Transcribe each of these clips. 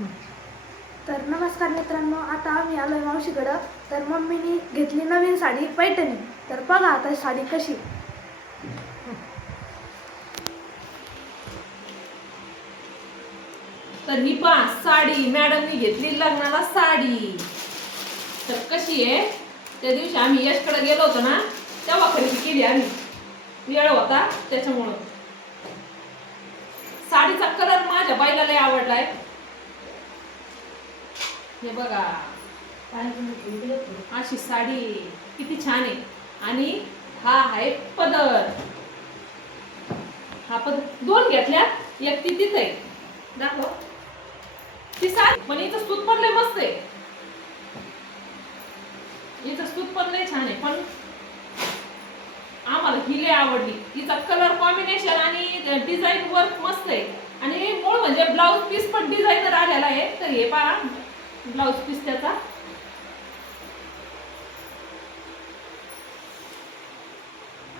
तर नमस्कार मित्रांनो, आता आम्ही आलोय मावशीकडं. तर मम्मीनी घेतली नवीन साडी पैठणी. तर बघा आता साडी कशी. तर ही पहा साडी मॅडमनी घेतली लग्नाला साडी. तर कशी आहे, त्या दिवशी आम्ही यशकडे गेलो होतो ना, तेव्हा खरेदी केली आम्ही. वेळ होता त्याच्यामुळं. साडीचा कलर माझ्या बाईला लय आवडलाय. हे बघा अशी साडी किती छान आहे. आणि हा आहे पदर. हा पदर दोन घेतल्या, एक ती तिथे दाखव. ती साडी पण हिचं सूत पण लय मस्त आहे. हिचं सूत पण लय छान आहे. पण आम्हाला ही लय आवडली. तिचा कलर कॉम्बिनेशन आणि डिझाईन वर्क मस्त आहे. आणि मूळ म्हणजे ब्लाउज पीस पण डिझायनर आलेला आहे. तर हे पहा ब्लाउज पीस त्याचा.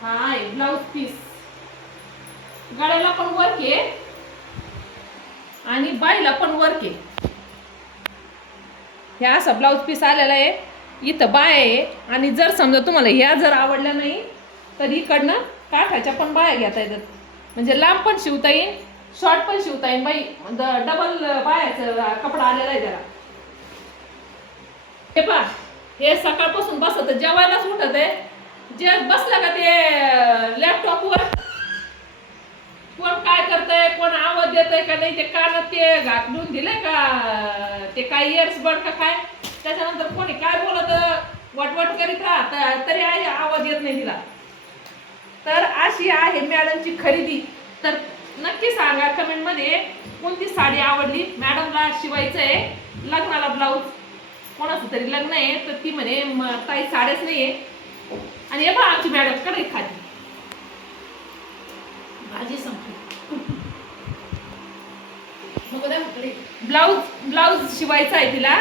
हा आहे ब्लाउज पीस. गळ्याला पण वर्क आहे आणि बाईला पण वर्क आहे. हे असा ब्लाउज पीस आलेला आहे. इथं बाय आहे. आणि जर समजा तुम्हाला ह्या जर आवडल्या नाही तर इकडनं काठाच्या पण बाया घेता येतात. म्हणजे लांब पण शिवता येईल, शॉर्ट पण शिवता येईल. बाई डबल बायाचा कपडा आलेला आहे त्याला. हे पहा, हे सकाळपासून बसत जेवायलाच उठत आहे. जे बसलं का ते लॅपटॉपवर कोण काय करतंय, कोण आवाज देतंय का नाही, ते कानात ते घालून दिले का ते काय इयर्स बड का काय. त्याच्यानंतर कोणी काय बोलत वटवट करीत राहत तरी आवाज येत नाही तिला. तर अशी आहे मॅडमची खरेदी. तर नक्की सांगा कमेंट मध्ये कोणती साडी आवडली. मॅडमला शिवायचं आहे लग्नाला ब्लाऊज. कोणाचं तरी लग्न आहे तर ती म्हणे काही साड्याच नाहीये. आणि हे बघा आमची मॅडम कडे खाली भाजी संपली. ब्लाऊज शिवायचा आहे तिला.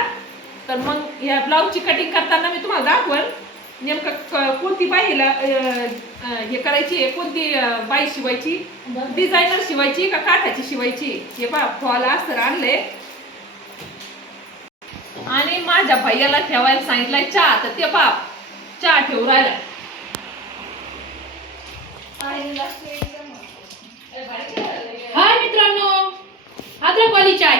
तर मग या ब्लाऊजची कटिंग करताना मी तुम्हाला दाखवल नेमकं कोणती बाईला हे करायची आहे, कोणती बाई शिवायची, डिझायनर शिवायची का काठाची शिवायची. हे पहा फॉल अस्तर आणले. आणि माझ्या भैयाला ठेवायला सांगितलंय चहा. तर ते पहा चहा ठेवू राहिला. हाय मित्रांनो, अद्रकवाली चाय.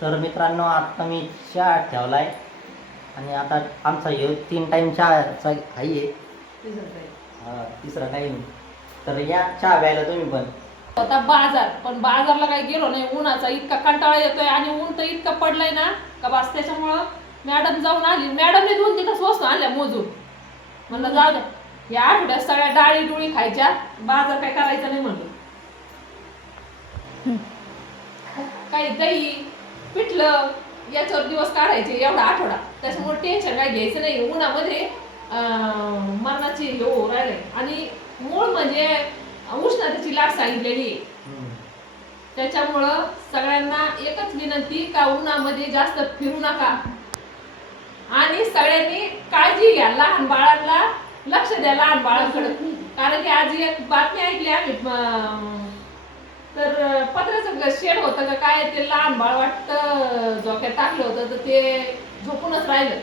तर मित्रांनो, आता मी चहा ठेवलाय. आणि आता आमचा हे 3 टाइम चहाचा आहे. तिसरा टाइम. तर या चहा प्यायला तुम्ही पण. होता बाजार, पण बाजारला काही गेलो नाही. उन्हाचा इतका कंटाळा येतोय आणि ऊन तर इतकं पडलंय ना का बस. त्याच्यामुळं मॅडम जाऊन आली. मॅडमने 2-3 वस्तू आणल्या मोजून. म्हणलं जाऊ द्या, या आठवड्यात सगळ्या डाळी डुळी खायच्या, बाजार काय करायचा नाही म्हणलं. काही दही पिठलं याच्यावर दिवस काढायचे एवढा आठवडा. त्याच्यामुळे टेन्शन काय घ्यायचं नाही. उन्हामध्ये मरणाची हे हो राहिले. आणि मूळ म्हणजे उष्णतेची लाट सांगितलेली आहे. त्याच्यामुळं सगळ्यांना एकच विनंती का उन्हामध्ये जास्त फिरू नका. आणि सगळ्यांनी काळजी घ्या. लहान बाळांना लक्ष द्या, लहान बाळांकडे. कारण की आज एक बातमी ऐकली आम्ही. तर पत्र्याचं शेड होतं का काय, ते लहान बाळ वाटतं झोक्यात टाकलं होतं तर ते झोपूनच राहिलं.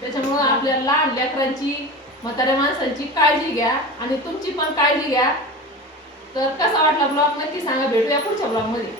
त्याच्यामुळं आपल्या लहान लेकरांची, म्हाताऱ्या माणसांची काळजी घ्या आणि तुमची पण काळजी घ्या. तर कसा वाटला ब्लॉग नक्की सांगा. भेटूया पुढच्या ब्लॉग मध्ये.